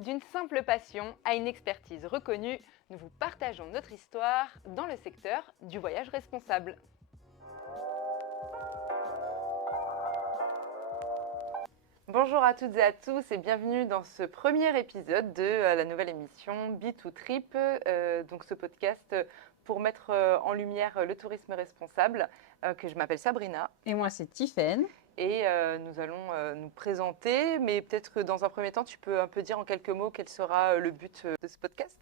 D'une simple passion à une expertise reconnue, nous vous partageons notre histoire dans le secteur du voyage responsable. Bonjour à toutes et à tous et bienvenue dans ce premier épisode de la nouvelle émission B2Trip, donc ce podcast pour mettre en lumière le tourisme responsable, que je m'appelle Sabrina. Et moi, c'est Tiffaine. Et nous allons nous présenter, mais peut-être que dans un premier temps, tu peux un peu dire en quelques mots quel sera le but de ce podcast.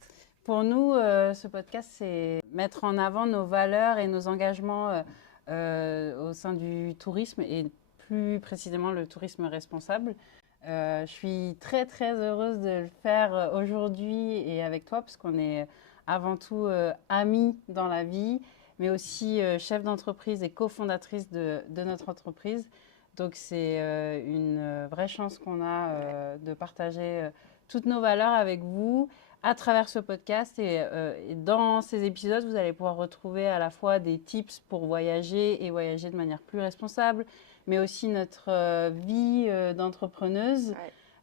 Pour nous, ce podcast, c'est mettre en avant nos valeurs et nos engagements au sein du tourisme et plus précisément le tourisme responsable. Je suis très, très heureuse de le faire aujourd'hui et avec toi parce qu'on est avant tout amis dans la vie, mais aussi chef d'entreprise et cofondatrice de notre entreprise. Donc, c'est une vraie chance qu'on a de partager toutes nos valeurs avec vous à travers ce podcast. Et dans ces épisodes, vous allez pouvoir retrouver à la fois des tips pour voyager et voyager de manière plus responsable, mais aussi notre vie d'entrepreneuse,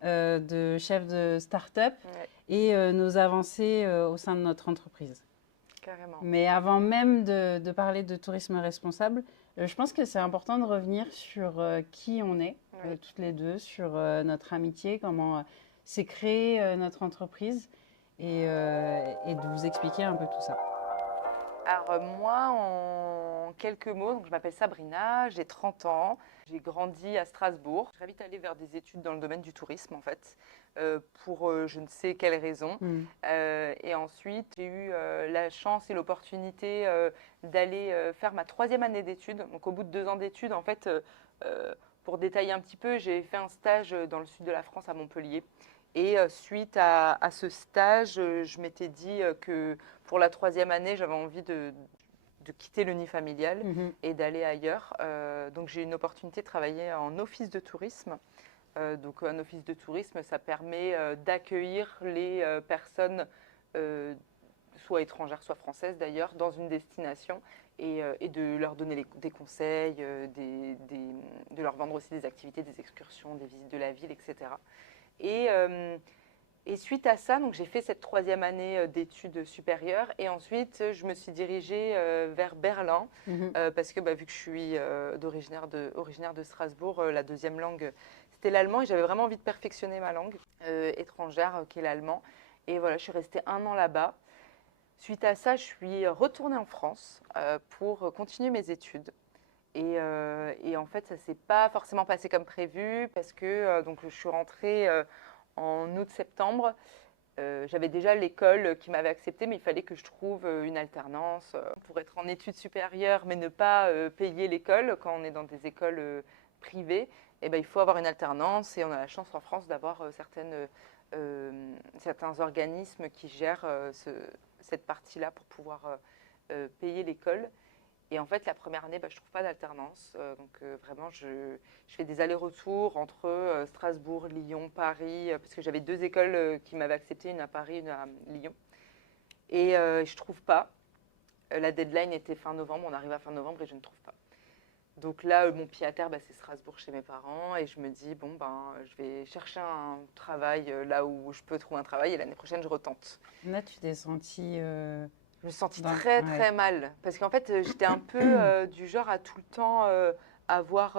de chef de start-up et nos avancées au sein de notre entreprise. Carrément. Mais avant même de parler de tourisme responsable, je pense que c'est important de revenir sur qui on est, toutes les deux, sur notre amitié, comment s'est créée notre entreprise et de vous expliquer un peu tout ça. Alors moi, en quelques mots, donc je m'appelle Sabrina, j'ai 30 ans, j'ai grandi à Strasbourg. J'ai vite allé vers des études dans le domaine du tourisme en fait, pour je ne sais quelle raison. Et ensuite, j'ai eu la chance et l'opportunité d'aller faire ma 3e année d'études. Donc au bout de 2 ans d'études, en fait, pour détailler un petit peu, j'ai fait un stage dans le sud de la France à Montpellier. Et suite à ce stage, je m'étais dit que pour la 3e année, j'avais envie de quitter le nid familial et d'aller ailleurs. Donc j'ai eu une opportunité de travailler en office de tourisme. Donc un office de tourisme, ça permet d'accueillir les personnes, soit étrangères, soit françaises d'ailleurs, dans une destination et de leur donner des conseils, de leur vendre aussi des activités, des excursions, des visites de la ville, etc. Et suite à ça, donc j'ai fait cette 3e année d'études supérieures et ensuite je me suis dirigée vers Berlin parce que vu que je suis originaire de Strasbourg, la 2e langue c'était l'allemand et j'avais vraiment envie de perfectionner ma langue étrangère qui est l'allemand. Et voilà, je suis restée 1 an là-bas. Suite à ça, je suis retournée en France pour continuer mes études. Et en fait, ça ne s'est pas forcément passé comme prévu parce que donc, je suis rentrée en août-septembre. J'avais déjà l'école qui m'avait acceptée, mais il fallait que je trouve une alternance pour être en études supérieures, mais ne pas payer l'école. Quand on est dans des écoles privées, et il faut avoir une alternance et on a la chance en France d'avoir certains organismes qui gèrent cette partie-là pour pouvoir payer l'école. Et en fait, la première année, je ne trouve pas d'alternance. Donc vraiment, je fais des allers-retours entre Strasbourg, Lyon, Paris, parce que j'avais 2 écoles qui m'avaient accepté, une à Paris, une à Lyon. Et je ne trouve pas. La deadline était fin novembre, on arrive à fin novembre et je ne trouve pas. Donc là, mon pied à terre, c'est Strasbourg chez mes parents. Et je me dis, je vais chercher un travail là où je peux trouver un travail. Et l'année prochaine, je retente. Là, tu t'es sentie... Je me sentis très mal parce qu'en fait j'étais un peu du genre à tout le temps avoir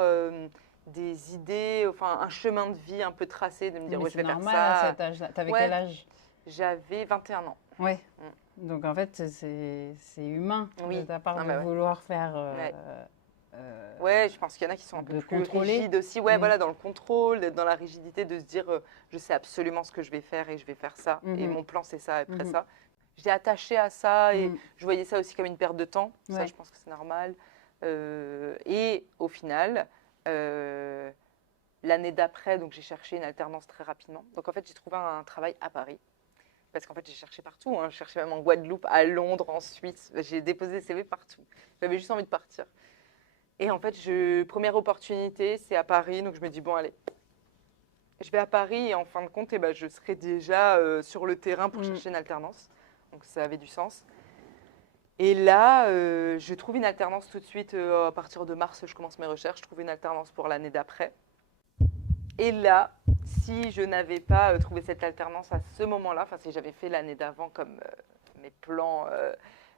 des idées, enfin un chemin de vie un peu tracé, de me dire je vais faire ça. C'est normal à cet âge-là. T'avais quel âge? J'avais 21 ans. Ouais. Donc en fait c'est humain de ta part de vouloir faire. Ouais, je pense qu'il y en a qui sont un peu plus rigides aussi. Ouais, voilà, dans le contrôle, dans la rigidité de se dire je sais absolument ce que je vais faire et je vais faire ça. Et mon plan c'est ça après ça. J'étais attachée à ça et je voyais ça aussi comme une perte de temps. Ça, je pense que c'est normal. Et au final, l'année d'après, donc j'ai cherché une alternance très rapidement. Donc en fait, j'ai trouvé un travail à Paris. Parce qu'en fait, j'ai cherché partout. Je cherchais même en Guadeloupe, à Londres, en Suisse. J'ai déposé des CV partout. J'avais juste envie de partir. Et en fait, première opportunité, c'est à Paris. Donc je me dis, bon, allez, je vais à Paris et en fin de compte, je serai déjà sur le terrain pour chercher une alternance. Donc ça avait du sens. Et là, je trouve une alternance tout de suite. À partir de mars, je commence mes recherches. Je trouve une alternance pour l'année d'après. Et là, si je n'avais pas trouvé cette alternance à ce moment-là, enfin si j'avais fait l'année d'avant comme mes plans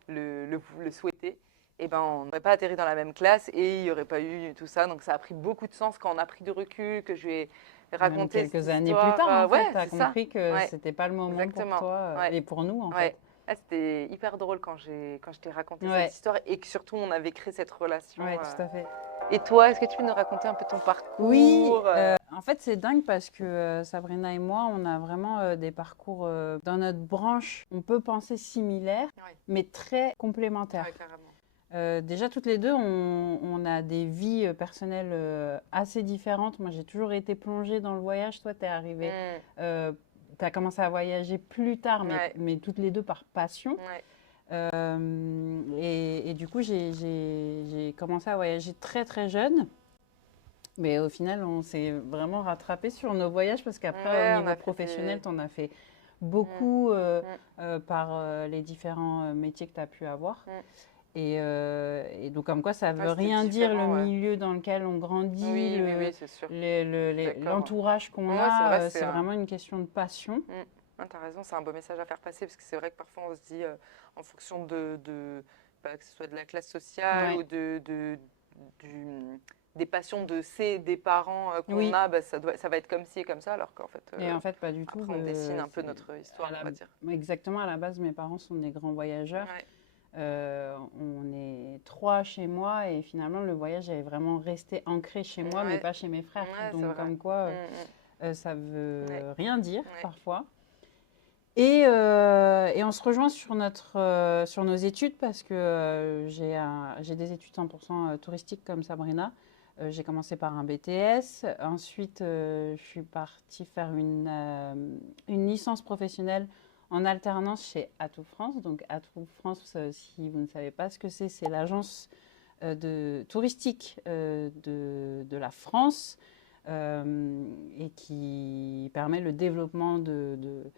le souhaitaient, eh ben, on n'aurait pas atterri dans la même classe et il n'y aurait pas eu tout ça. Donc ça a pris beaucoup de sens quand on a pris du recul, que je lui ai Même raconté cette quelques années plus histoire. tard, en fait, Ouais, tu as c'est ça. compris que Ouais, c'était pas le moment pour exactement. toi Ouais, et pour nous, en ouais. fait. Ah, c'était hyper drôle quand je t'ai raconté Ouais. cette histoire et que surtout on avait créé cette relation. Ouais, tout à fait. Et toi, est-ce que tu peux nous raconter un peu ton parcours? Oui, en fait, c'est dingue parce que Sabrina et moi, on a vraiment des parcours dans notre branche, on peut penser similaires, Ouais. mais très complémentaires. Ouais, carrément. Déjà, toutes les deux, on a des vies personnelles assez différentes. Moi, j'ai toujours été plongée dans le voyage. Toi, tu es arrivée, tu as commencé à voyager plus tard, Ouais. mais toutes les deux par passion. Ouais. Et du coup, j'ai commencé à voyager très très jeune. Mais au final, on s'est vraiment rattrapé sur nos voyages parce qu'après, Ouais, au on niveau a fait professionnel, des- tu en as fait beaucoup par les différents métiers que tu as pu avoir. Et donc, comme quoi, ça ne veut Ouais, c'était rien dire le différent, ouais. milieu dans lequel on grandit, Oui, oui, oui, c'est sûr. D'accord. l'entourage qu'on Ouais, c'est vrai, a, c'est c'est un- vraiment une question de passion. Ah, t'as raison, c'est un beau message à faire passer parce que c'est vrai que parfois on se dit en fonction bah, que ce soit de la classe sociale Ouais. ou des passions des parents qu'on Oui. a, bah, ça va être comme ci et comme ça, alors qu'en fait, Et en fait, pas du tout. après on dessine un peu c'est- notre histoire, on va dire. Exactement, à la base, mes parents sont des grands voyageurs. Ouais. On est 3 chez moi et finalement, le voyage est vraiment resté ancré chez moi, mais Ouais. pas chez mes frères. Ouais, c'est Donc, vrai. comme quoi, ça veut Ouais. rien dire Ouais. parfois. Et on se rejoint sur sur nos études parce que j'ai des études 100% touristiques comme Sabrina. J'ai commencé par un BTS. Ensuite, je suis partie faire une licence professionnelle en alternance chez Atout France. Donc, Atout France, si vous ne savez pas ce que c'est l'agence touristique de la France et qui permet le développement de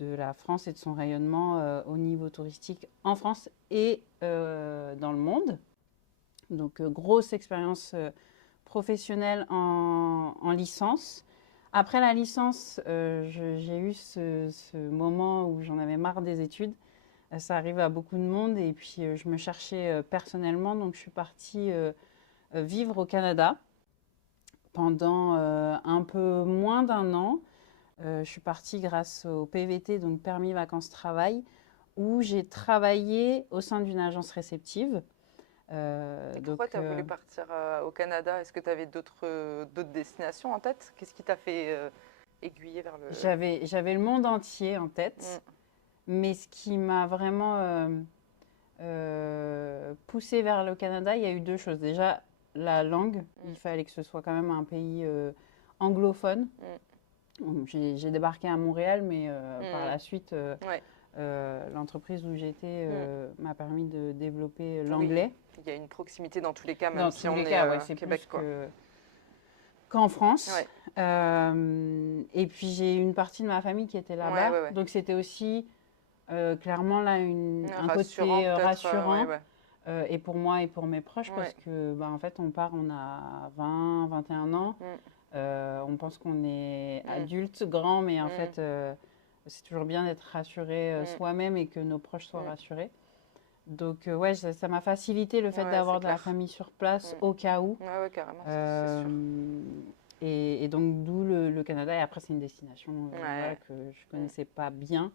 la France et de son rayonnement au niveau touristique en France et dans le monde. Donc, grosse expérience professionnelle en licence. Après la licence, j'ai eu ce moment où j'en avais marre des études. Ça arrive à beaucoup de monde et puis je me cherchais personnellement. Donc, je suis partie vivre au Canada pendant un peu moins d'un an. Je suis partie grâce au PVT, donc permis vacances-travail, où j'ai travaillé au sein d'une agence réceptive. Et pourquoi tu as voulu partir au Canada? Est-ce que tu avais d'autres destinations en tête? Qu'est-ce qui t'a fait aiguiller vers le... J'avais le monde entier en tête, mais ce qui m'a vraiment poussée vers le Canada, il y a eu deux choses. Déjà, la langue, il fallait que ce soit quand même un pays anglophone. J'ai débarqué à Montréal, mais par la suite, l'entreprise où j'étais m'a permis de développer l'anglais. Oui, il y a une proximité dans tous les cas, même Dans si tous on les est cas, c'est Québec, plus quoi. qu'en France. Ouais. Et puis j'ai une partie de ma famille qui était là-bas, Ouais. donc c'était aussi clairement là un Rassurant, côté peut-être, rassurant. ouais. Et pour moi et pour mes proches, Ouais. parce que en fait, on part, on a 20, 21 ans. On pense qu'on est adulte, grand, mais en fait, c'est toujours bien d'être rassuré soi-même et que nos proches soient rassurés. Donc, ouais, ça m'a facilité le fait d'avoir de la famille sur place au cas où. Ouais, carrément, c'est sûr. Et donc, d'où le Canada. Et après, c'est une destination voilà, que je ne connaissais pas bien.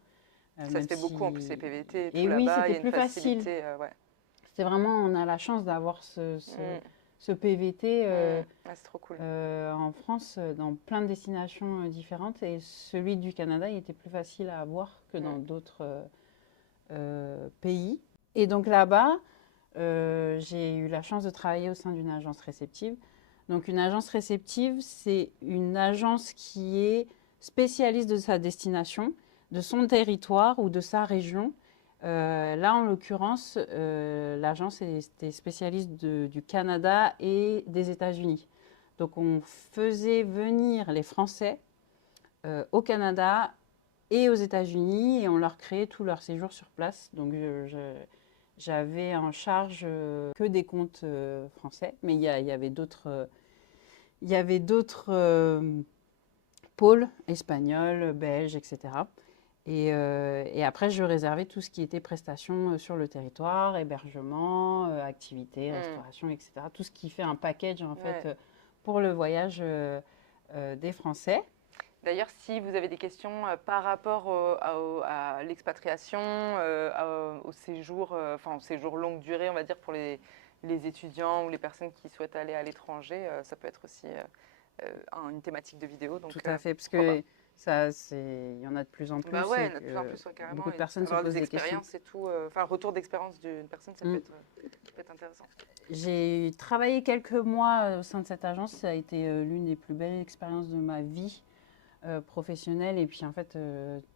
Ça se fait beaucoup en plus, les PVT et tout oui, là-bas, il y c'était a une plus facile. facilité. C'est vraiment, on a la chance d'avoir ce PVT C'est trop cool. en France dans plein de destinations différentes. Et celui du Canada, il était plus facile à avoir que dans d'autres pays. Et donc là-bas, j'ai eu la chance de travailler au sein d'une agence réceptive. Donc une agence réceptive, c'est une agence qui est spécialiste de sa destination, de son territoire ou de sa région. Là, en l'occurrence, l'agence était spécialiste du Canada et des États-Unis. Donc on faisait venir les Français au Canada et aux États-Unis et on leur créait tout leur séjour sur place. Donc j'avais en charge que des comptes français, mais il y avait d'autres pôles espagnols, belges, etc. Et après, je réservais tout ce qui était prestations sur le territoire, hébergement, activités, restauration, etc. Tout ce qui fait un package en fait pour le voyage des Français. D'ailleurs, si vous avez des questions par rapport à l'expatriation, au séjour, au séjour longue durée, on va dire pour les étudiants ou les personnes qui souhaitent aller à l'étranger, ça peut être aussi une thématique de vidéo. Donc, tout à fait, parce que il y en a de plus en plus. Bah ouais, il y en a de plus en plus, carrément. Beaucoup de personnes se posent des questions. Et tout, le retour d'expérience d'une personne, ça peut être intéressant. J'ai travaillé quelques mois au sein de cette agence. Ça a été l'une des plus belles expériences de ma vie professionnelle. Et puis en fait,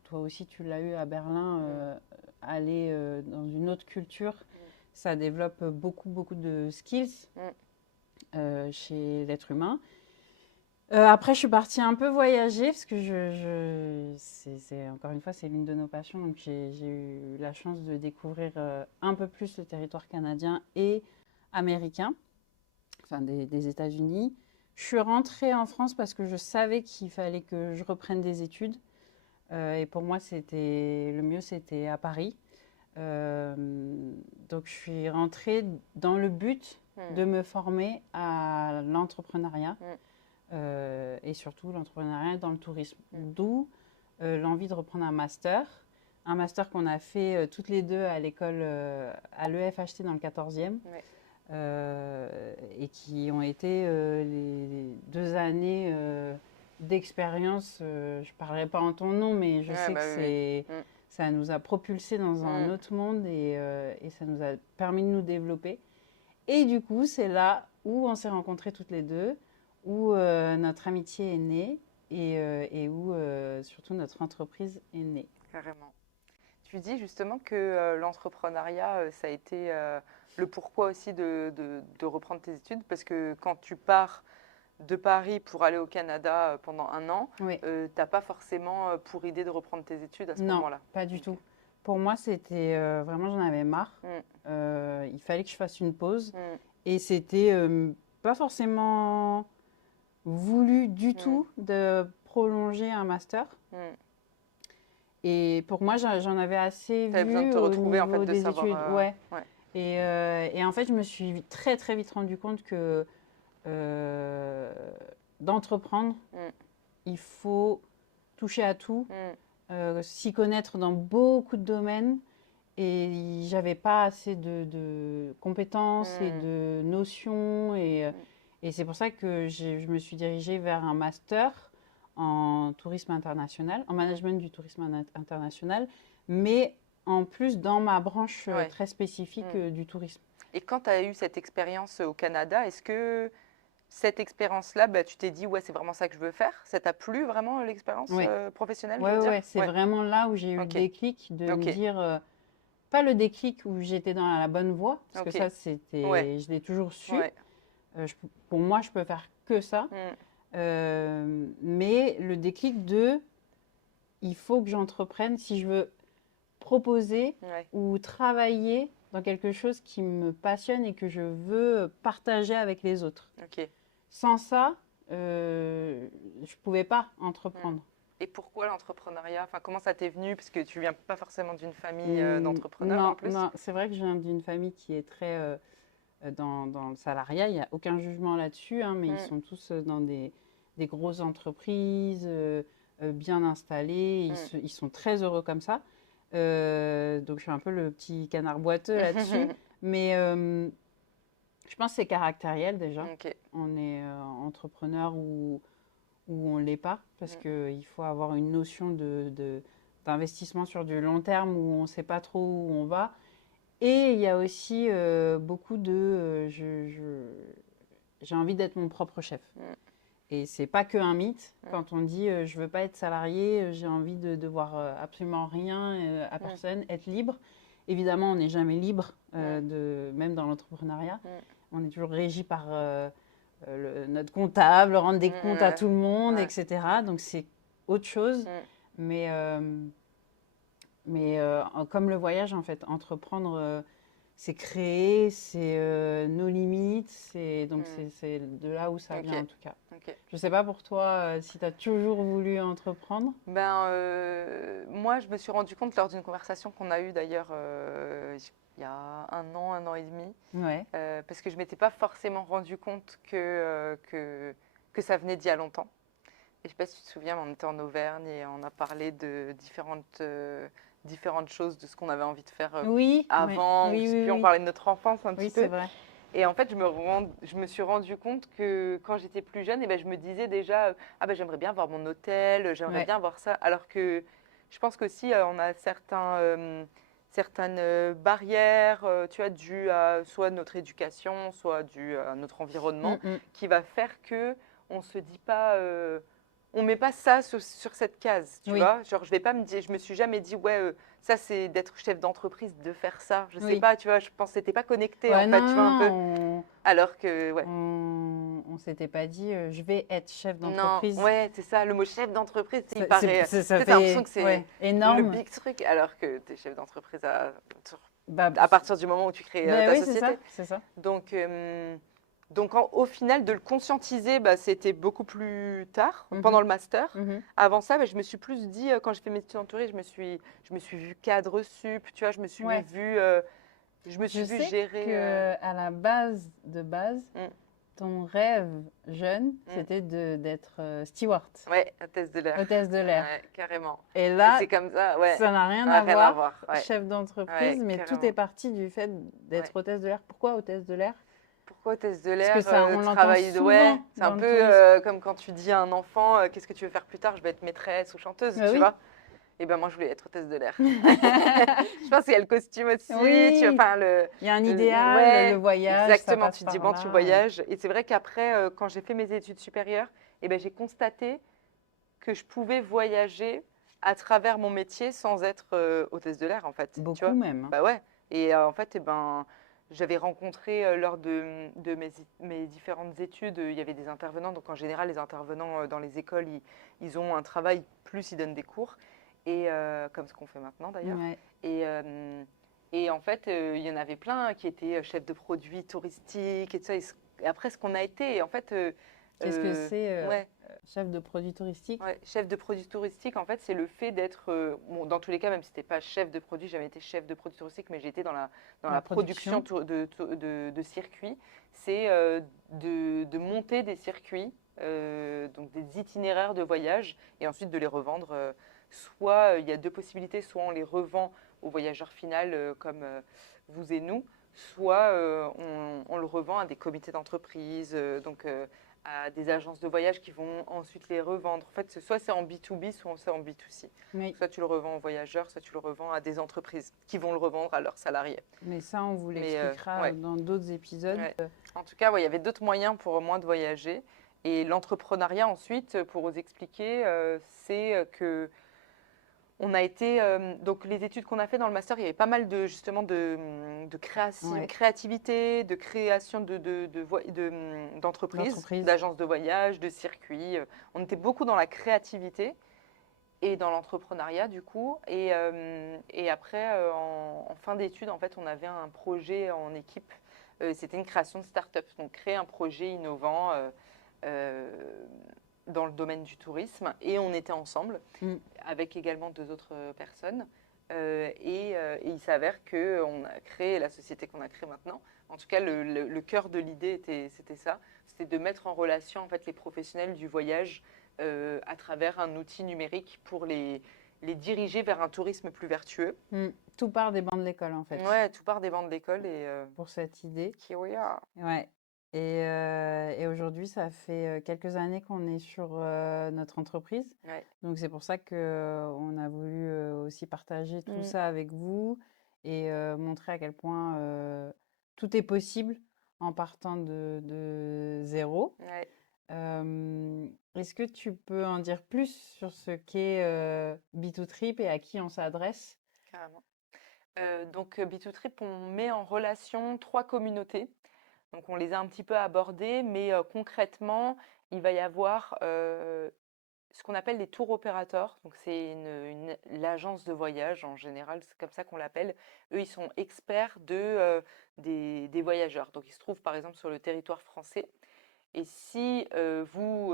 toi aussi, tu l'as eu à Berlin, aller dans une autre culture. Ça développe beaucoup de skills chez l'être humain. Après, je suis partie un peu voyager parce que encore une fois, c'est l'une de nos passions. Donc, j'ai eu la chance de découvrir un peu plus le territoire canadien et américain, enfin des États-Unis. Je suis rentrée en France parce que je savais qu'il fallait que je reprenne des études. Et pour moi, le mieux, c'était à Paris. Donc, je suis rentrée dans le but de me former à l'entrepreneuriat. Et surtout l'entrepreneuriat dans le tourisme. D'où l'envie de reprendre un master qu'on a fait toutes les deux à l'école, à l'EFHT dans le 14e, et qui ont été les 2 années d'expérience. Je ne parlerai pas en ton nom, mais je sais que ça nous a propulsés dans un autre monde et ça nous a permis de nous développer. Et du coup, c'est là où on s'est rencontrés toutes les deux, où notre amitié est née et où surtout notre entreprise est née. Carrément. Tu dis justement que l'entrepreneuriat, ça a été le pourquoi aussi de reprendre tes études, parce que quand tu pars de Paris pour aller au Canada pendant 1 an, tu n'as pas forcément pour idée de reprendre tes études à ce moment-là. Non, pas du tout. Pour moi, c'était vraiment, j'en avais marre. Il fallait que je fasse une pause. Et c'était pas forcément voulu du tout de prolonger un master. Et pour moi, j'en avais assez vu besoin de te retrouver, au niveau des savoir, études. Et en fait, je me suis très très vite rendu compte que d'entreprendre, il faut toucher à tout, s'y connaître dans beaucoup de domaines. Et j'avais pas assez de compétences et de notions. Et c'est pour ça que je me suis dirigée vers un master en tourisme international, en management du tourisme international, mais en plus dans ma branche très spécifique du tourisme. Et quand tu as eu cette expérience au Canada, est-ce que cette expérience-là, tu t'es dit, ouais, c'est vraiment ça que je veux faire? Ça t'a plu vraiment l'expérience professionnelle? Oui, c'est vraiment là où j'ai eu le déclic de me dire, pas le déclic où j'étais dans la bonne voie, parce que ça, je l'ai toujours su. Pour moi, je peux faire que ça. Mais le déclic il faut que j'entreprenne si je veux proposer ou travailler dans quelque chose qui me passionne et que je veux partager avec les autres. Sans ça, je ne pouvais pas entreprendre. Et pourquoi l'entrepreneuriat? Comment ça t'est venu? Parce que tu ne viens pas forcément d'une famille d'entrepreneurs en plus. Non, c'est vrai que je viens d'une famille qui est très dans le salariat. Il n'y a aucun jugement là-dessus, mais ils sont tous dans des grosses entreprises, bien installés. Ils sont très heureux comme ça. Donc, je suis un peu le petit canard boiteux là-dessus. Mais je pense que c'est caractériel déjà. On est entrepreneur ou on ne l'est pas, parce qu'il faut avoir une notion d'investissement sur du long terme où on ne sait pas trop où on va. Et il y a aussi beaucoup j'ai envie d'être mon propre chef. Et c'est pas qu'un mythe. Quand on dit je veux pas être salarié, j'ai envie de devoir absolument rien à personne, être libre. Évidemment, on n'est jamais libre, même dans l'entrepreneuriat. On est toujours régi par notre comptable, rendre des comptes à tout le monde, etc. Donc c'est autre chose. Mais comme le voyage, en fait, entreprendre, c'est créer, c'est nos limites, donc Hmm. c'est de là où ça vient Ok, en tout cas. ok. Je sais pas pour toi si tu as toujours voulu entreprendre. Moi, je me suis rendu compte lors d'une conversation qu'on a eue d'ailleurs il y a un an et demi, Ouais, parce que je m'étais pas forcément rendu compte que ça venait d'il y a longtemps. Et je sais pas si tu te souviens, mais on était en Auvergne et on a parlé de différentes choses, de ce qu'on avait envie de faire oui, oui, avant, ou je oui, sais oui, plus, on oui, parlait de notre enfance un oui, petit c'est peu. vrai. Et en fait, je me suis rendu compte que quand j'étais plus jeune, je me disais déjà, ah ben j'aimerais bien avoir mon hôtel, j'aimerais Ouais, bien avoir ça. Alors que je pense qu'aussi, on a certaines barrières, tu vois, dues à soit notre éducation, soit dues à notre mm, environnement, mm. qui va faire que on se dit pas, on met pas ça sur cette case, tu Oui, vois. Genre, je vais pas me dire, je me suis jamais dit, ouais, ça c'est d'être chef d'entreprise, de faire ça. Je sais oui. pas, tu vois, je pense que c'était pas connecté en Ouais, fait, non, tu vois un peu. non, Alors que, ouais. on s'était pas dit je vais être chef Non, d'entreprise. ouais, c'est ça, le mot chef d'entreprise, il Ça, paraît. Tu ça sais, t'as l'impression fait que c'est ouais, le énorme. big truc, alors que tu es chef d'entreprise Bah, à partir du moment où tu crées ben ta oui, c'est ça, société. c'est ça. Donc, au final, de le conscientiser, c'était beaucoup plus tard, pendant Mhm, le master. mhm. Avant ça, je me suis plus dit, quand j'ai fait mes études en tourisme, je me suis vue cadre sup, tu vois, Ouais. je me suis Je vue sais gérer. que à la base de base, Mm, ton rêve jeune, mm. c'était d'être steward, Ouais, hôtesse de l'air. hôtesse de l'air. Ouais, carrément. Et Et là, c'est comme ça, ouais. ça n'a rien Ouais, à rien à voir, voir. Ouais, chef d'entreprise, ouais, mais tout est carrément. parti du fait Ouais. d'être hôtesse de l'air. Pourquoi hôtesse de l'air? Pourquoi hôtesse de Parce que l'air, ça, on l'entend travail de... Ouais, souvent c'est un dans le peu tourisme. comme quand tu dis à un enfant, qu'est-ce que tu veux faire plus tard? Je vais être maîtresse ou chanteuse, tu Oui. vois? Et ben moi, je voulais être hôtesse de l'air. Je pense qu'il y a le costume aussi, tu vois, Oui, enfin, il y a un idéal, le ouais, voyage, ça exactement. passe Tu te dis, par bon, tu là. voyages. Et c'est vrai qu'après, quand j'ai fait mes études supérieures, j'ai constaté que je pouvais voyager à travers mon métier sans être hôtesse de l'air, en fait, tu Beaucoup vois. même, hein. Bah ouais. Et en fait, j'avais rencontré lors de mes différentes études, il y avait des intervenants. Donc en général, les intervenants dans les écoles, ils ont un travail, plus ils donnent des cours, et comme ce qu'on fait maintenant d'ailleurs. Ouais. Et, en fait, il y en avait plein qui étaient chefs de produits touristiques et tout ça. Et après, ce qu'on a été, et en fait, Qu'est-ce que c'est, ouais. chef de produit touristique? Ouais, chef de produit touristique, en fait, c'est le fait d'être, bon, dans tous les cas, même si c'était pas chef de produit, j'ai jamais été chef de produit touristique, mais j'ai été dans La la production production. de circuits. C'est de monter des circuits, donc des itinéraires de voyage, et ensuite de les revendre. Soit il y a deux possibilités, soit on les revend au voyageur final, comme vous et nous, soit on le revend à des comités d'entreprise, à des agences de voyage qui vont ensuite les revendre. En fait, soit c'est en B2B, soit c'est en B2C. Oui, Soit tu le revends aux voyageurs, soit tu le revends à des entreprises qui vont le revendre à leurs salariés. mais ça, on vous Mais l'expliquera ouais, dans d'autres épisodes. ouais. En tout cas, ouais, il y avait d'autres moyens pour moi de voyager. Et l'entrepreneuriat, ensuite, pour vous expliquer, c'est que on a été, donc les études qu'on a fait dans le master, il y avait pas mal de justement de Ouais, créativité, de création d'entreprises, l'entreprise. d'agences de voyage, de circuits. On était beaucoup dans la créativité et dans l'entrepreneuriat du coup. Et après, en fin d'études, en fait, on avait un projet en équipe. C'était une création de start-up, donc créer un projet innovant euh, dans le domaine du tourisme. Et on était ensemble Mm. avec également deux autres personnes. Et il s'avère qu'on a créé la société qu'on a créée maintenant. En tout cas, le cœur de l'idée, c'était ça. C'était de mettre en relation en fait, les professionnels du voyage à travers un outil numérique pour les diriger vers un tourisme plus vertueux. Mm. Tout part des bancs de l'école, en fait, Ouais, tout part des bancs de l'école et pour cette idée. here we are. Ouais. Et aujourd'hui, ça fait quelques années qu'on est sur notre entreprise. Ouais. Donc, c'est pour ça qu'on a voulu aussi partager tout Mm. ça avec vous et montrer à quel point tout est possible en partant de zéro. Ouais, Est-ce que tu peux en dire plus sur ce qu'est B2Trip et à qui on s'adresse? carrément. Donc, B2Trip, on met en relation trois communautés. Donc, on les a un petit peu abordées, mais concrètement, il va y avoir ce qu'on appelle les tours opérateurs. Donc, c'est l'agence de voyage en général, c'est comme ça qu'on l'appelle. Eux, ils sont experts des voyageurs. Donc, ils se trouvent par exemple sur le territoire français. Et si vous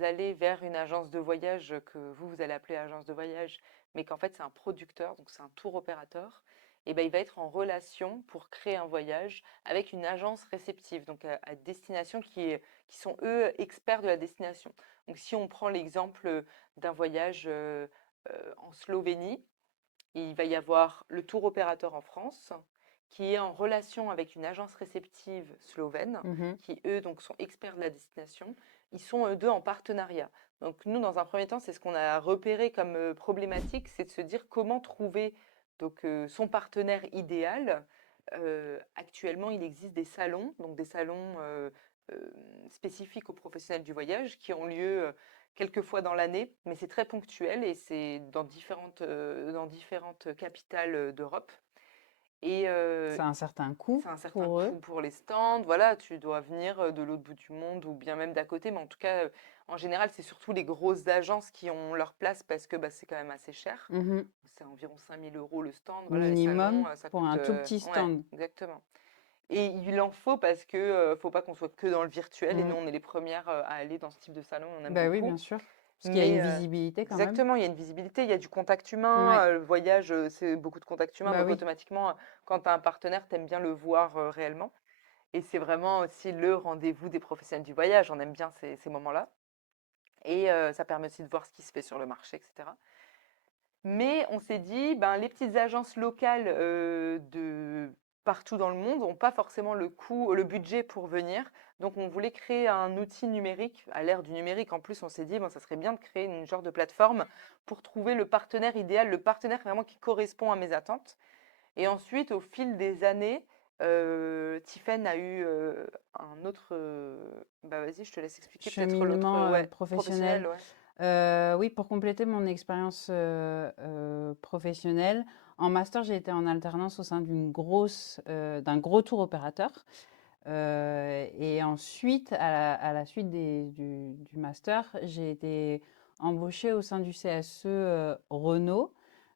allez vers une agence de voyage que vous allez appeler agence de voyage, mais qu'en fait c'est un producteur, donc c'est un tour opérateur, et ben, il va être en relation pour créer un voyage avec une agence réceptive, donc à destination qui sont eux experts de la destination. Donc si on prend l'exemple d'un voyage en Slovénie, il va y avoir le tour opérateur en France qui est en relation avec une agence réceptive slovène Mhm. qui, eux, donc, sont experts de la destination. Ils sont, eux deux, en partenariat. Donc, nous, dans un premier temps, c'est ce qu'on a repéré comme problématique, c'est de se dire comment trouver donc, son partenaire idéal. Actuellement, il existe des salons, donc des salons euh, spécifiques aux professionnels du voyage qui ont lieu quelques fois dans l'année, mais c'est très ponctuel et c'est dans différentes capitales d'Europe. Et C'est un certain coût c'est un certain pour eux. coût pour les stands. Voilà, tu dois venir de l'autre bout du monde ou bien même d'à côté, mais en tout cas, en général, c'est surtout les grosses agences qui ont leur place parce que bah, c'est quand même assez cher. Mhm. C'est environ 5 000 € le stand. Voilà, les salons, Minimum ça pour coûte. un tout petit Ouais, stand. exactement. Et il en faut parce que faut pas qu'on soit que dans le virtuel. Et nous, Mhm. on est les premières à aller dans ce type de salon. On aime Bah oui, beaucoup. bien sûr. Parce qu'il y a une Mais visibilité quand même. exactement, il y a une visibilité, il y a du contact humain. Ouais, Le voyage, c'est beaucoup de contact humain. bah Donc oui. automatiquement, quand tu as un partenaire, tu aimes bien le voir réellement. Et c'est vraiment aussi le rendez-vous des professionnels du voyage. On aime bien ces moments-là. Et ça permet aussi de voir ce qui se fait sur le marché, etc. Mais on s'est dit, ben, les petites agences locales de partout dans le monde n'ont pas forcément le budget pour venir. Donc on voulait créer un outil numérique. À l'ère du numérique, en plus, on s'est dit, bon, ça serait bien de créer une genre de plateforme pour trouver le partenaire idéal, le partenaire vraiment qui correspond à mes attentes. Et ensuite, au fil des années, Tiffen a eu un autre. Bah vas-y, je te laisse expliquer peut-être l'autre. Cheminement Ouais, professionnel. professionnel, ouais. Oui, pour compléter mon expérience professionnelle, en master, j'ai été en alternance au sein d'un gros tour opérateur. Et ensuite, à la suite du master, j'ai été embauchée au sein du CSE Renault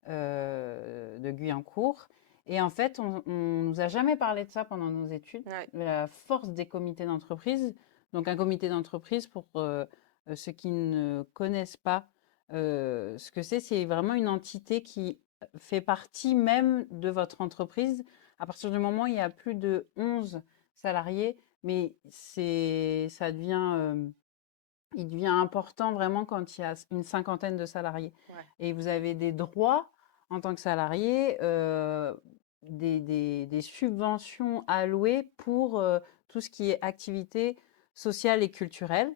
de Guyancourt. Et en fait, on nous a jamais parlé de ça pendant nos études, Ouais. de la force des comités d'entreprise. Donc, un comité d'entreprise, pour ceux qui ne connaissent pas ce que c'est vraiment une entité qui fait partie même de votre entreprise. À partir du moment où il y a plus de 11 salariés, mais il devient important vraiment quand il y a une cinquantaine de salariés. Ouais. Et vous avez des droits en tant que salarié, des subventions allouées pour tout ce qui est activité sociale et culturelle.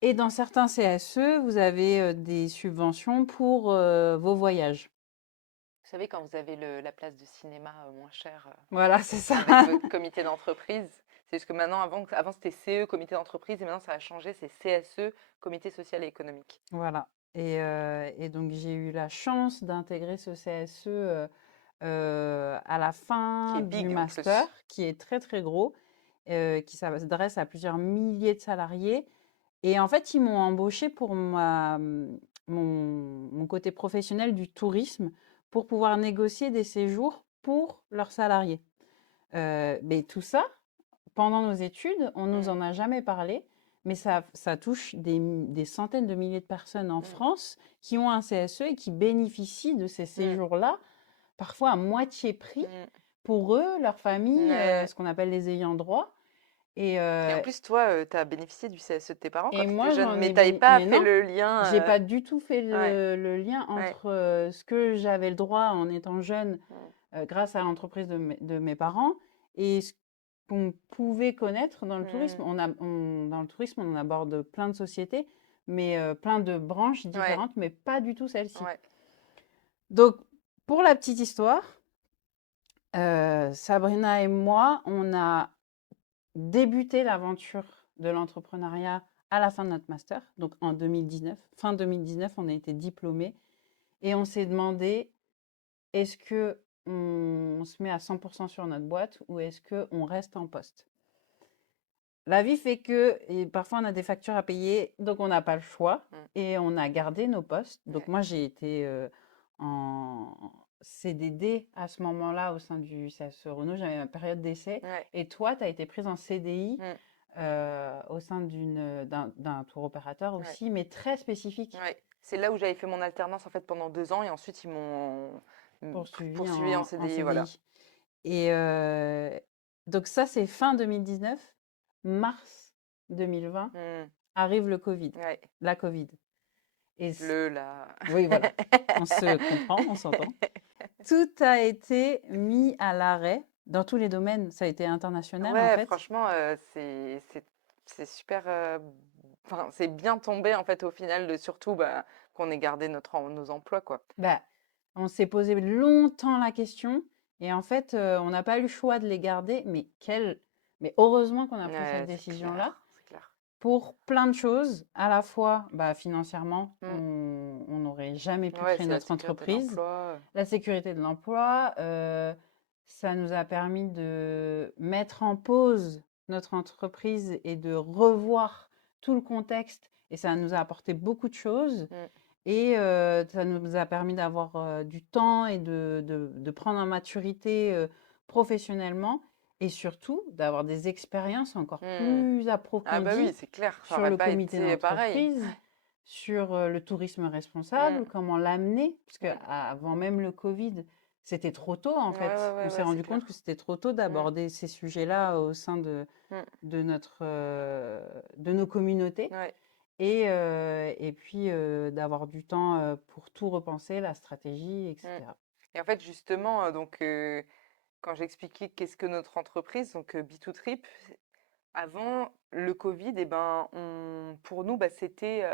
Et dans certains CSE, vous avez des subventions pour vos voyages. Vous savez, quand vous avez la place de cinéma moins chère Voilà, c'est ça. avec votre comité d'entreprise, c'est juste que maintenant, avant c'était CE, comité d'entreprise, et maintenant ça a changé, c'est CSE, comité social et économique. Voilà. Et donc, j'ai eu la chance d'intégrer ce CSE à la Qui fin est du big en master, plus. qui est très, très gros, qui s'adresse à plusieurs milliers de salariés. Et en fait, ils m'ont embauché pour mon côté professionnel du tourisme pour pouvoir négocier des séjours pour leurs salariés. Mais tout ça, pendant nos études, on nous en Mm, a jamais parlé, mais ça touche des centaines de milliers de personnes en mm, France qui ont un CSE et qui bénéficient de ces mm, séjours-là, parfois à moitié prix mm. pour eux, leur famille, Ouais. ce qu'on appelle les ayants droit. Et, Et en euh, plus, toi, tu as bénéficié du CSE de tes parents quand et tu étais moi, jeune, j'en mais ai tu n'avais bénéficié. pas Mais fait non, le lien. j'ai pas du tout fait Ouais, le lien ouais. entre ce que j'avais le droit en étant jeune Mm, grâce à l'entreprise de mes parents et ce qu'on pouvait connaître dans le tourisme. mm. Dans le tourisme, on aborde plein de sociétés, mais plein de branches Ouais, différentes, mais pas du tout celle-ci. ouais. Donc, pour la petite histoire, Sabrina et moi, on a débuté l'aventure de l'entrepreneuriat à la fin de notre master, donc en 2019. Fin 2019, on a été diplômés et on s'est demandé est-ce que on se met à 100% sur notre boîte ou est-ce qu'on reste en poste? la vie fait que et parfois on a des factures à payer, donc on n'a pas le choix et on a gardé nos postes. Donc moi, j'ai été en CDD à ce moment-là au sein du CSE Renault. J'avais ma période d'essai. Ouais. Et toi, tu as été prise en CDI Mm. au sein d'un tour opérateur Ouais. aussi, mais très spécifique. Ouais. C'est là où j'avais fait mon alternance en fait pendant 2 ans et ensuite ils m'ont poursuivi en En CDI, voilà. CDI. Et donc ça, c'est fin 2019. Mars 2020, Mm. arrive le Covid, Ouais. la Covid. Et Là. oui, voilà, on se comprend, on s'entend. Tout a été mis à l'arrêt dans tous les domaines. Ça a été international en Ouais, fait. franchement, c'est super. Enfin, c'est bien tombé en fait au final, surtout bah, qu'on ait gardé nos emplois, quoi. Bah, on s'est posé longtemps la question et en fait, on n'a pas eu le choix de les garder. Mais heureusement qu'on a pris cette Ouais, c'est décision-là. clair, c'est clair. Pour plein de choses, à la fois bah, financièrement, Mm. on n'aurait jamais pu Ouais, créer c'est la notre sécurité de entreprise, l'emploi. la sécurité de l'emploi, ça nous a permis de mettre en pause notre entreprise et de revoir tout le contexte et ça nous a apporté beaucoup de choses Mm. et ça nous a permis d'avoir du temps et de prendre en maturité professionnellement et surtout d'avoir des expériences encore Mm. plus Ah bah oui, approfondies c'est clair, ça sur aurait le pas comité été pareil. d'entreprise, sur le tourisme Mm. responsable, comment l'amener, parce Mm. qu'avant même le Covid, c'était trop tôt en Ouais, ouais, fait. On ouais, s'est ouais, c'est rendu compte que clair. c'était trop tôt Mm. d'aborder ces sujets-là au sein Mm. de nos communautés. Ouais. Et puis d'avoir du temps pour tout repenser, la stratégie, Mm. etc. Et en fait, justement, quand j'expliquais qu'est-ce que notre entreprise, donc B2Trip, avant le Covid, eh ben, pour nous, bah, c'était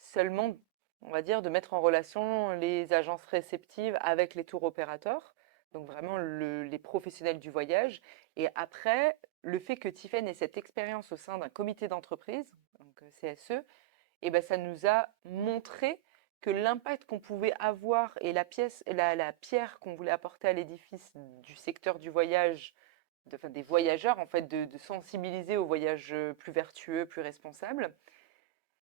seulement, on va dire, de mettre en relation les agences réceptives avec les tours opérateurs, donc vraiment les professionnels du voyage. Et après, le fait que Tiffen ait cette expérience au sein d'un comité d'entreprise, donc CSE, eh ben, ça nous a montré que l'impact qu'on pouvait avoir et la pierre qu'on voulait apporter à l'édifice du secteur du voyage enfin, des voyageurs, en fait, de sensibiliser au voyage plus vertueux, plus responsable,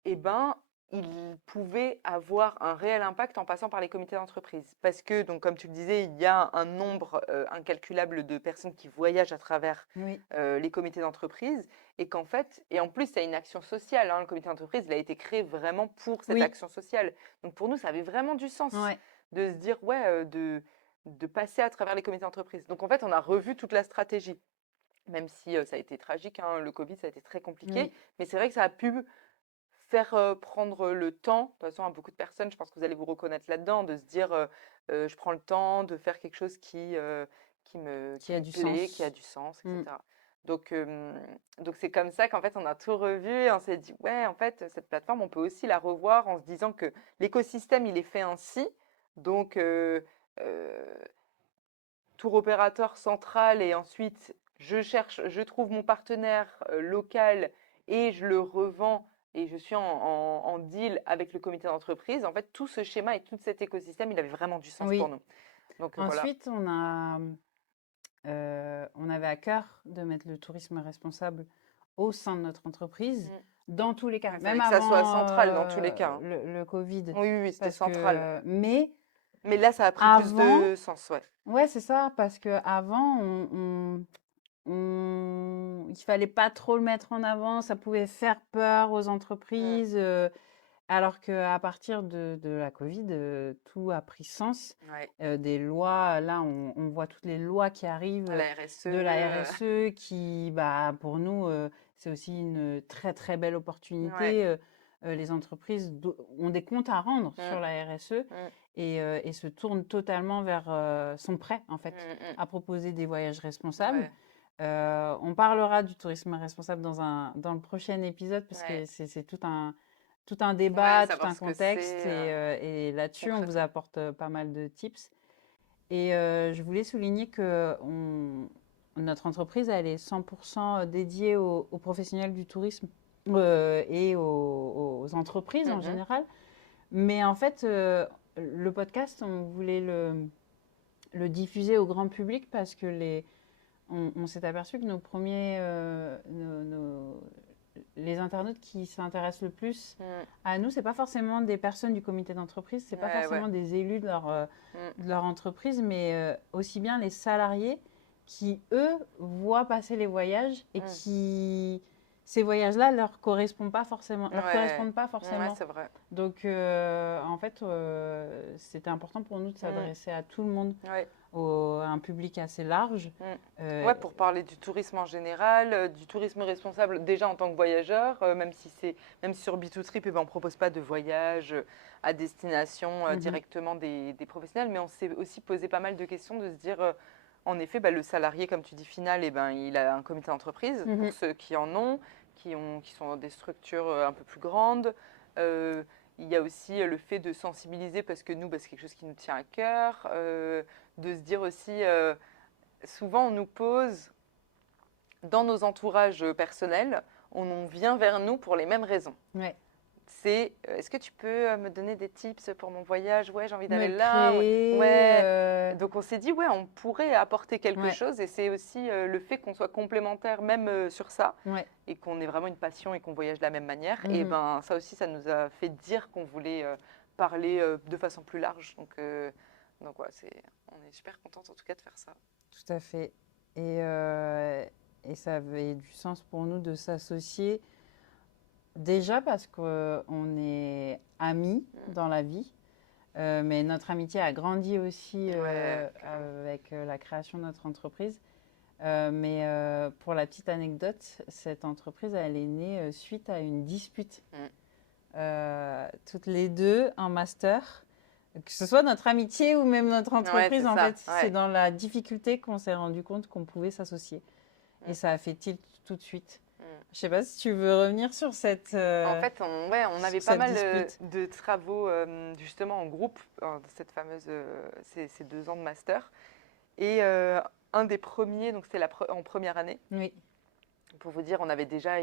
eh ben, ils pouvaient avoir un réel impact en passant par les comités d'entreprise. Parce que, donc, comme tu le disais, il y a un nombre incalculable de personnes qui voyagent à travers Oui, les comités d'entreprise et qu'en fait, et en plus, c'est une action sociale. Hein, le comité d'entreprise, il a été créé vraiment pour cette oui, action sociale. Donc, pour nous, ça avait vraiment du sens ouais. de se dire, ouais, de passer à travers les comités d'entreprise. Donc, en fait, on a revu toute la stratégie même si ça a été tragique, hein, le Covid, ça a été très compliqué. Oui, Mais c'est vrai que ça a pu faire prendre le temps, de toute façon, à beaucoup de personnes, je pense que vous allez vous reconnaître là-dedans, de se dire, je prends le temps de faire quelque chose qui qui a me du plaît, qui a sens. du sens, Mm. etc. Donc c'est comme ça qu'en fait, on a tout revu et on s'est dit, ouais, en fait, cette plateforme, on peut aussi la revoir en se disant que l'écosystème, il est fait ainsi. Donc, euh, tour opérateur central et ensuite je trouve mon partenaire local et je le revends et je suis en deal avec le comité d'entreprise. En fait, tout ce schéma et tout cet écosystème, il avait vraiment du sens pour Oui. nous. Donc voilà. Ensuite, on avait à cœur de mettre le tourisme responsable au sein de notre entreprise, Mm. dans tous les cas, Ouais, il même fallait que ça soit avant central dans tous les cas. Hein. le Covid, Oui, oui, oui, c'était parce central. que, mais Mais là, ça a pris plus avant, de sens, ouais. ouais, c'est ça, parce que avant, il fallait pas trop le mettre en avant, ça pouvait faire peur aux Mm. entreprises, alors qu'à partir de la Covid, tout a pris sens. Ouais. Des lois, là, on voit toutes les lois qui arrivent La RSE. de la RSE qui, bah, pour nous, c'est aussi une très très belle Ouais. opportunité. Les entreprises ont des comptes à rendre Mm. sur la RSE Mm. et se tournent totalement vers, sont prêts en fait Mm. Mm. à proposer des voyages responsables. Ouais. On parlera du tourisme responsable dans le prochain épisode parce que Ouais. c'est tout un Ouais, débat, tout savoir un ce que contexte c'est et là-dessus, on vous concrètement. apporte pas mal de tips. Et je voulais souligner que notre entreprise, elle est 100% dédiée aux professionnels du tourisme et aux entreprises en Mhm. général. Mais en fait, le podcast, on voulait le diffuser au grand public parce que on s'est aperçu que nos premiers, les internautes qui s'intéressent le plus à nous, c'est pas forcément des personnes du comité d'entreprise, c'est pas forcément des élus de leur entreprise, mais aussi bien les salariés qui, eux, voient passer les voyages et qui, ces voyages-là, leur correspondent pas forcément. Ouais, c'est vrai. Donc, en fait, c'était important pour nous de s'adresser à tout le monde, à un public assez large. Ouais, pour parler du tourisme en général, du tourisme responsable déjà en tant que voyageur, même si sur B2Trip, on ne propose pas de voyage à destination directement des professionnels, mais on s'est aussi posé pas mal de questions de se dire, en effet, le salarié, comme tu dis, final, il a un comité d'entreprise, pour ceux qui en ont, qui sont dans des structures un peu plus grandes. Il y a aussi le fait de sensibiliser, parce que nous, c'est quelque chose qui nous tient à cœur, de se dire aussi, souvent on nous pose, dans nos entourages personnels, on vient vers nous pour les mêmes raisons. Ouais. C'est, est-ce que tu peux me donner des tips pour mon voyage? Ouais, j'ai envie d'aller là. Donc on s'est dit, on pourrait apporter quelque chose, et c'est aussi le fait qu'on soit complémentaires même sur ça, et qu'on ait vraiment une passion et qu'on voyage de la même manière. Et ça aussi, ça nous a fait dire qu'on voulait parler de façon plus large. Donc on est super contente en tout cas de faire ça. Tout à fait. Et ça avait du sens pour nous de s'associer. Déjà parce qu'on est amis dans la vie, mais notre amitié a grandi aussi avec la création de notre entreprise. Mais pour la petite anecdote, cette entreprise, elle est née suite à une dispute. Toutes les deux en master, que ce soit notre amitié ou même notre entreprise, c'est dans la difficulté qu'on s'est rendu compte qu'on pouvait s'associer. Et ça a fait tilt tout de suite. Je ne sais pas si tu veux revenir sur cette En fait, on avait pas mal de travaux justement en groupe, cette fameuse, ces 2 ans de master. Et un des premiers, donc c'était en première année. Oui. Pour vous dire, on avait déjà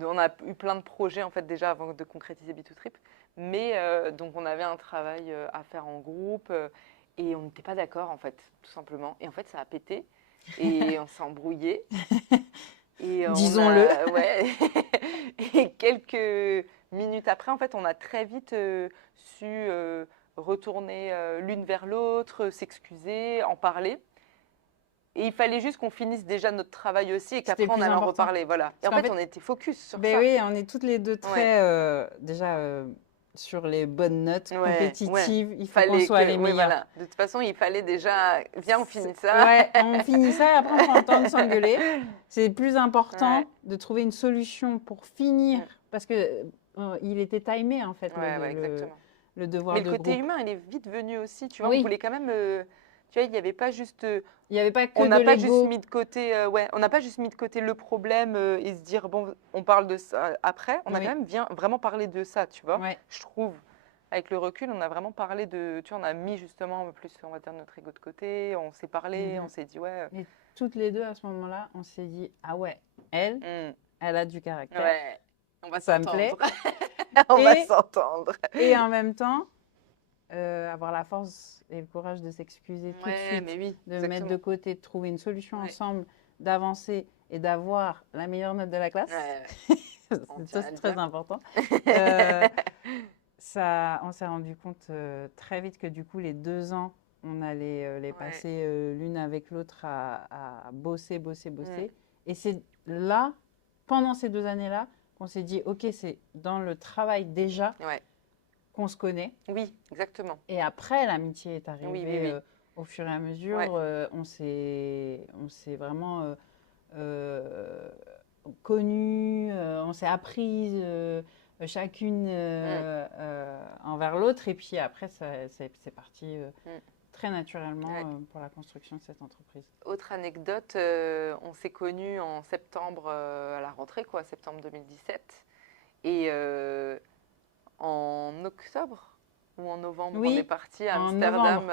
on a eu plein de projets en fait déjà avant de concrétiser B2Trip. Mais donc on avait un travail à faire en groupe et on n'était pas d'accord en fait, tout simplement. Et en fait, ça a pété et on s'est embrouillé. Disons-le. Et quelques minutes après, en fait, on a très vite su retourner l'une vers l'autre, s'excuser, en parler. Et il fallait juste qu'on finisse déjà notre travail aussi et qu'après on allait en reparler. Voilà. Et en fait, on était focus sur ça. Oui, on est toutes les deux très déjà sur les bonnes notes compétitives. Il faut qu'on soit les meilleurs. Voilà. De toute façon, il fallait déjà. Viens, on finit ça. Ouais, on finit ça et après on prend le temps de s'engueuler. C'est plus important de trouver une solution pour finir parce que il était timé en fait le devoir de groupe. Mais le côté humain, il est vite venu aussi. Tu vois, on voulait quand même. Tu vois, il n'y avait pas juste. Il n'y avait pas que on n'a pas juste mis de côté. On n'a pas juste mis de côté le problème et se dire bon, on parle de ça après. On a quand même vraiment parlé de ça, tu vois. Je trouve. Avec le recul, on a vraiment parlé de. Tu vois, on a mis justement plus, on va dire, notre ego de côté. On s'est parlé, on s'est dit Et toutes les deux à ce moment-là, on s'est dit ah ouais, elle a du caractère. Ouais. On va ça me plaît. On va s'entendre. Et en même temps. Avoir la force et le courage de s'excuser tout de suite, de mettre de côté, de trouver une solution ensemble, d'avancer et d'avoir la meilleure note de la classe. C'est très important. On s'est rendu compte très vite que du coup, les 2 ans, on allait les passer l'une avec l'autre à bosser. Et c'est là, pendant ces 2 années-là, qu'on s'est dit, OK, c'est dans le travail déjà qu'on se connaît. Oui, exactement. Et après, l'amitié est arrivée au fur et à mesure. On s'est vraiment connus, on s'est apprises chacune envers l'autre. Et puis après, c'est parti très naturellement pour la construction de cette entreprise. Autre anecdote, on s'est connus en septembre à la rentrée, septembre 2017. Et en octobre ou en novembre, on est parti à Amsterdam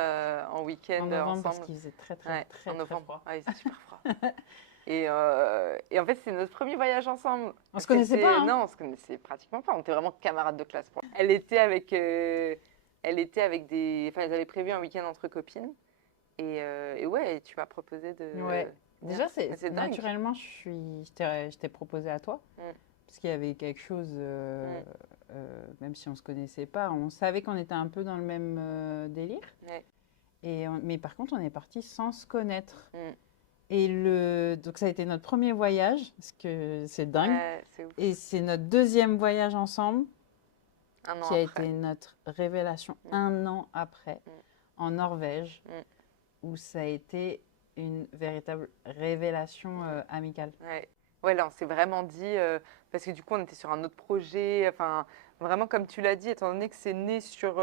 en week-end ensemble. Parce qu'il faisait très froid. Il faisait super froid. Et en fait, c'est notre premier voyage ensemble. On se connaissait pas. Non, on se connaissait pratiquement pas. On était vraiment camarades de classe. Elle était avec des. Enfin, elles avaient prévu un week-end entre copines. Et tu m'as proposé de. Déjà, Mais c'est dingue. naturellement, je t'ai proposé à toi, Mm. parce qu'il y avait quelque chose, même si on ne se connaissait pas, on savait qu'on était un peu dans le même délire. Ouais. Mais par contre, on est parti sans se connaître. Mm. Donc ça a été notre premier voyage, parce que c'est dingue. Ouais, c'est ouf. Et c'est notre deuxième voyage ensemble, Un an qui a après. été notre révélation Mm. un an après, Mm. en Norvège, Mm. où ça a été une véritable révélation amicale. Ouais. Ouais, là, on s'est vraiment dit, parce que du coup, on était sur un autre projet. Enfin, vraiment, comme tu l'as dit, étant donné que c'est né sur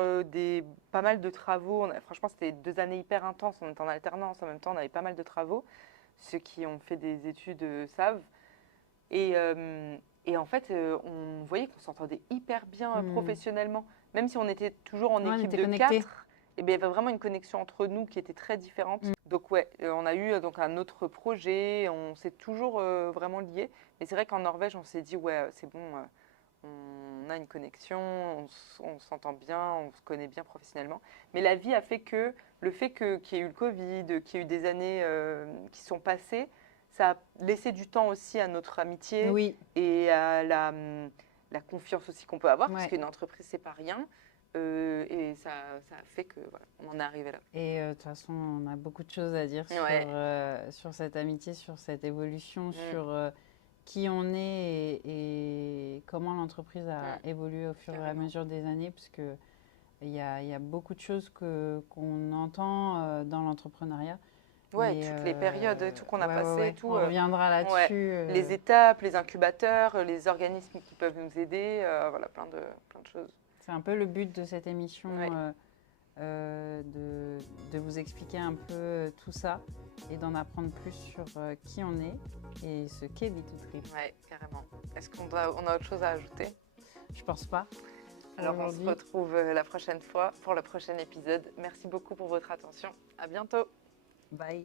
pas mal de travaux, franchement, c'était 2 années hyper intenses. On était en alternance en même temps, on avait pas mal de travaux. Ceux qui ont fait des études savent. Et, euh, et en fait, on voyait qu'on s'entendait hyper bien professionnellement. Même si on était toujours en Ouais, on équipe était de connectés. 4, et bien, il y avait vraiment une connexion entre nous qui était très différente. Donc ouais, on a eu donc un autre projet, on s'est toujours vraiment liés. Mais c'est vrai qu'en Norvège, on s'est dit, ouais, c'est bon, on a une connexion, on s'entend bien, on se connaît bien professionnellement. Mais la vie a fait que le fait qu'il y ait eu le Covid, qu'il y ait eu des années qui sont passées, ça a laissé du temps aussi à notre amitié Oui, et à la confiance aussi qu'on peut avoir, parce ouais. qu'une entreprise, c'est pas rien. Et ça a fait que voilà, on en est arrivé là. Et de toute façon, on a beaucoup de choses à dire Ouais. sur cette amitié, sur cette évolution, Mm. sur qui on est et comment l'entreprise a évolué au fur et à Carrément. mesure des années, parce que il y a beaucoup de choses qu'on entend dans l'entrepreneuriat. Ouais, Mais, toutes les périodes, tout qu'on a ouais, passé, ouais. tout. On reviendra Ouais. là-dessus. Les étapes, les incubateurs, les organismes qui peuvent nous aider, voilà, plein de choses. C'est un peu le but de cette émission, Ouais. de vous expliquer un peu tout ça et d'en apprendre plus sur qui on est et ce qu'est Bitoutri. Ouais, carrément. Est-ce qu'on a autre chose à ajouter? Je pense pas. Alors on se retrouve la prochaine fois pour le prochain épisode. Merci beaucoup pour votre attention. À bientôt. Bye.